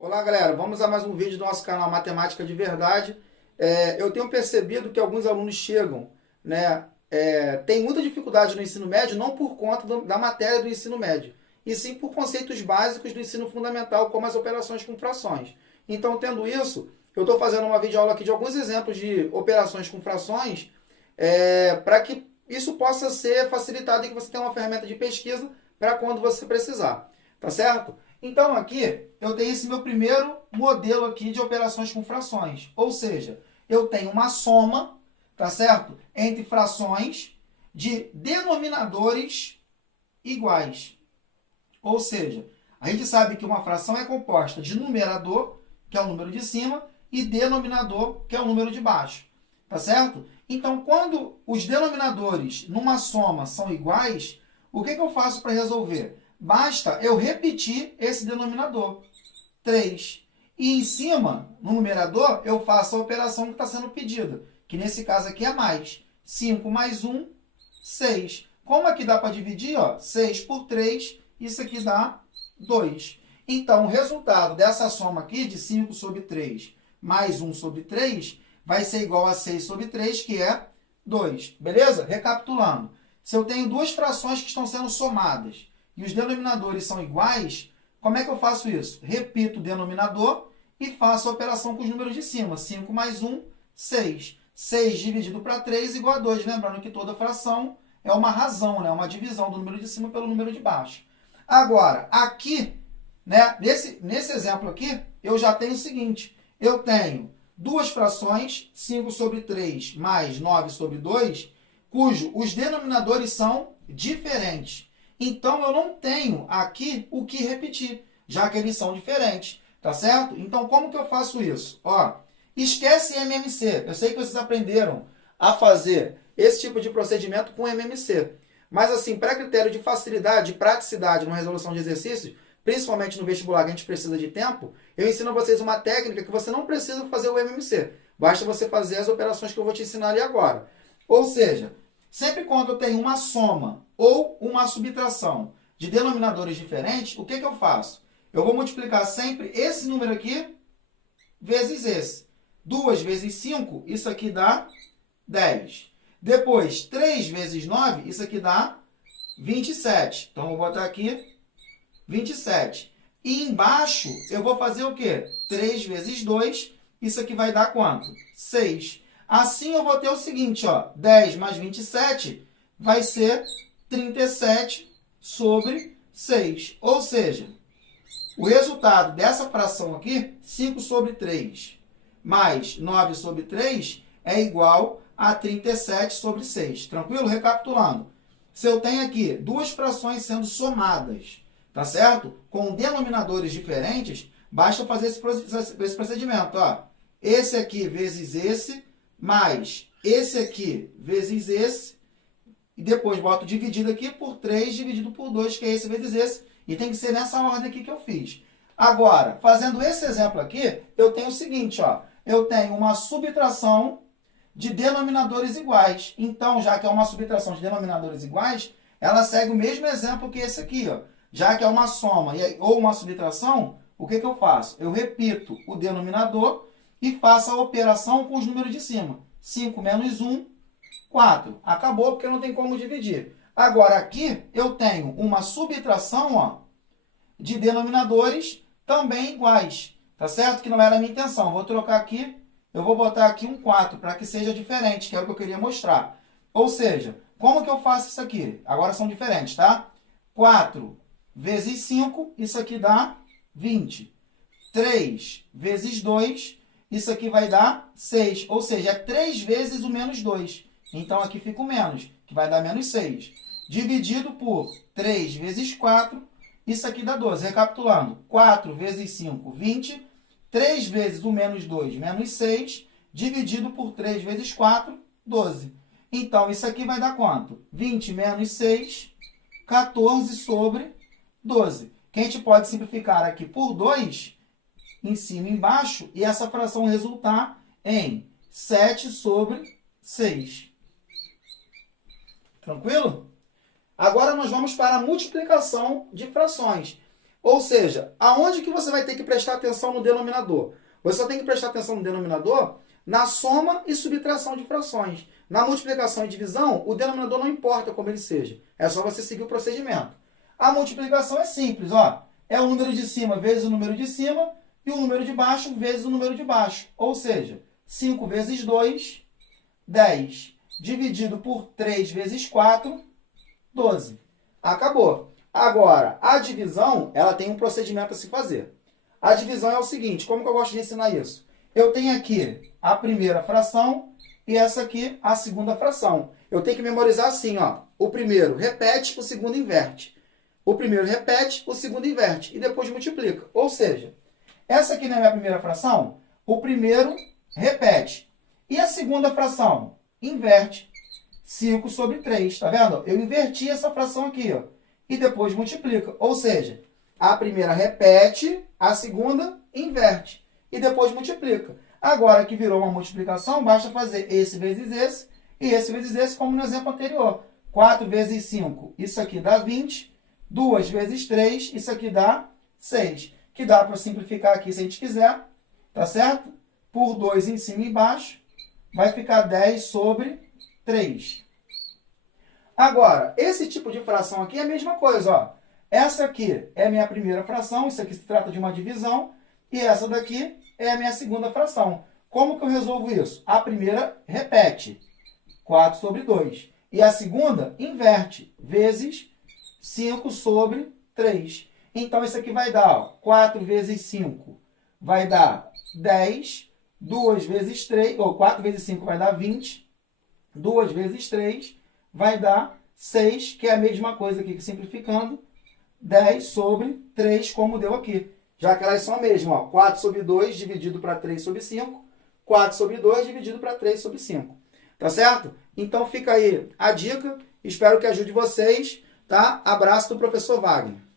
Olá, galera. Vamos a mais um vídeo do nosso canal Matemática de Verdade. Eu tenho percebido que alguns alunos chegam, né, tem muita dificuldade no ensino médio, não por conta da matéria do ensino médio, e sim por conceitos básicos do ensino fundamental, como as operações com frações. Então, tendo isso, eu estou fazendo uma videoaula aqui de alguns exemplos de operações com frações, para que isso possa ser facilitado e que você tenha uma ferramenta de pesquisa para quando você precisar. Tá certo? Então, aqui, eu tenho esse meu primeiro modelo aqui de operações com frações. Ou seja, eu tenho uma soma, tá certo? Entre frações de denominadores iguais. Ou seja, a gente sabe que uma fração é composta de numerador, que é o número de cima, e denominador, que é o número de baixo. Tá certo? Então, quando os denominadores numa soma são iguais, o que eu faço para resolver? Basta eu repetir esse denominador, 3. E em cima, no numerador, eu faço a operação que está sendo pedida, que nesse caso aqui é mais. 5 mais 1, 6. Como aqui dá para dividir? 6 por 3, isso aqui dá 2. Então, o resultado dessa soma aqui, de 5 sobre 3 mais 1 sobre 3, vai ser igual a 6 sobre 3, que é 2. Beleza? Recapitulando. Se eu tenho duas frações que estão sendo somadas, e os denominadores são iguais, como é que eu faço isso? Repito o denominador e faço a operação com os números de cima. 5 mais 1, 6. 6 dividido para 3 igual a 2. Lembrando que toda fração é uma razão, né? Uma divisão do número de cima pelo número de baixo. Agora, aqui, né? nesse exemplo aqui, eu já tenho o seguinte. Eu tenho duas frações, 5 sobre 3 mais 9 sobre 2, cujo os denominadores são diferentes. Então, eu não tenho aqui o que repetir, já que eles são diferentes, tá certo? Então, como que eu faço isso? Esquece MMC. Eu sei que vocês aprenderam a fazer esse tipo de procedimento com MMC. Mas, assim, para critério de facilidade, de praticidade na resolução de exercícios, principalmente no vestibular que a gente precisa de tempo, eu ensino a vocês uma técnica que você não precisa fazer o MMC. Basta você fazer as operações que eu vou te ensinar ali agora. Ou seja, sempre quando eu tenho uma soma ou uma subtração de denominadores diferentes, o que eu faço? Eu vou multiplicar sempre esse número aqui vezes esse. 2 vezes 5, isso aqui dá 10. Depois, 3 vezes 9, isso aqui dá 27. Então, eu vou botar aqui 27. E embaixo, eu vou fazer o quê? 3 vezes 2, isso aqui vai dar quanto? 6. Assim, eu vou ter o seguinte, 10 mais 27 vai ser 37 sobre 6. Ou seja, o resultado dessa fração aqui, 5 sobre 3 mais 9 sobre 3, é igual a 37 sobre 6. Tranquilo? Recapitulando. Se eu tenho aqui duas frações sendo somadas, tá certo? Com denominadores diferentes, basta fazer esse procedimento. Esse aqui vezes esse, mais esse aqui vezes esse, e depois boto dividido aqui por 3 dividido por 2, que é esse vezes esse, e tem que ser nessa ordem aqui que eu fiz. Agora, fazendo esse exemplo aqui, eu tenho o seguinte, eu tenho uma subtração de denominadores iguais. Então, já que é uma subtração de denominadores iguais, ela segue o mesmo exemplo que esse aqui, Já que é uma soma ou uma subtração, o que eu faço? Eu repito o denominador e faço a operação com os números de cima. 5 menos 1, 4. Acabou porque não tem como dividir. Agora, aqui eu tenho uma subtração de denominadores também iguais. Tá certo? Que não era a minha intenção. Vou trocar aqui, eu vou botar aqui um 4 para que seja diferente, que é o que eu queria mostrar. Ou seja, como que eu faço isso aqui? Agora são diferentes, tá? 4 vezes 5, isso aqui dá 20. 3 vezes 2, isso aqui vai dar 6. Ou seja, é 3 vezes o menos 2. Então, aqui fica o menos, que vai dar menos 6. Dividido por 3 vezes 4, isso aqui dá 12. Recapitulando, 4 vezes 5, 20. 3 vezes o menos 2, menos 6. Dividido por 3 vezes 4, 12. Então, isso aqui vai dar quanto? 20 menos 6, 14 sobre 12. Que a gente pode simplificar aqui por 2, em cima e embaixo, e essa fração resultar em 7 sobre 6. Tranquilo? Agora nós vamos para a multiplicação de frações. Ou seja, aonde que você vai ter que prestar atenção no denominador? Você só tem que prestar atenção no denominador na soma e subtração de frações. Na multiplicação e divisão, o denominador não importa como ele seja. É só você seguir o procedimento. A multiplicação é simples, ó. É o número de cima vezes o número de cima e o número de baixo vezes o número de baixo. Ou seja, 5 vezes 2, 10. Dividido por 3 vezes 4, 12. Acabou. Agora, a divisão, ela tem um procedimento a se fazer. A divisão é o seguinte, como que eu gosto de ensinar isso? Eu tenho aqui a primeira fração e essa aqui a segunda fração. Eu tenho que memorizar assim, ó. O primeiro repete, o segundo inverte. O primeiro repete, o segundo inverte. E depois multiplica. Ou seja, essa aqui não é a minha primeira fração? O primeiro repete. E a segunda fração? Inverte. 5 sobre 3, tá vendo? Eu inverti essa fração aqui, ó. E depois multiplica. Ou seja, a primeira repete, a segunda inverte. E depois multiplica. Agora que virou uma multiplicação, basta fazer esse vezes esse e esse vezes esse, como no exemplo anterior. 4 vezes 5, isso aqui dá 20. 2 vezes 3, isso aqui dá 6. Que dá para simplificar aqui se a gente quiser, tá certo? Por 2 em cima e embaixo, vai ficar 10 sobre 3. Agora, esse tipo de fração aqui é a mesma coisa, ó. Essa aqui é a minha primeira fração, isso aqui se trata de uma divisão, e essa daqui é a minha segunda fração. Como que eu resolvo isso? A primeira repete, 4 sobre 2. E a segunda inverte, vezes 5 sobre 3. Então, isso aqui vai dar, ó, 4 vezes 5 vai dar 10. 2 vezes 3, ou 4 vezes 5 vai dar 20. 2 vezes 3 vai dar 6, que é a mesma coisa aqui que simplificando. 10 sobre 3, como deu aqui. Já que elas são a mesma, ó, 4 sobre 2 dividido para 3 sobre 5. 4 sobre 2 dividido para 3 sobre 5. Tá certo? Então fica aí a dica. Espero que ajude vocês. Tá? Abraço do professor Wagner.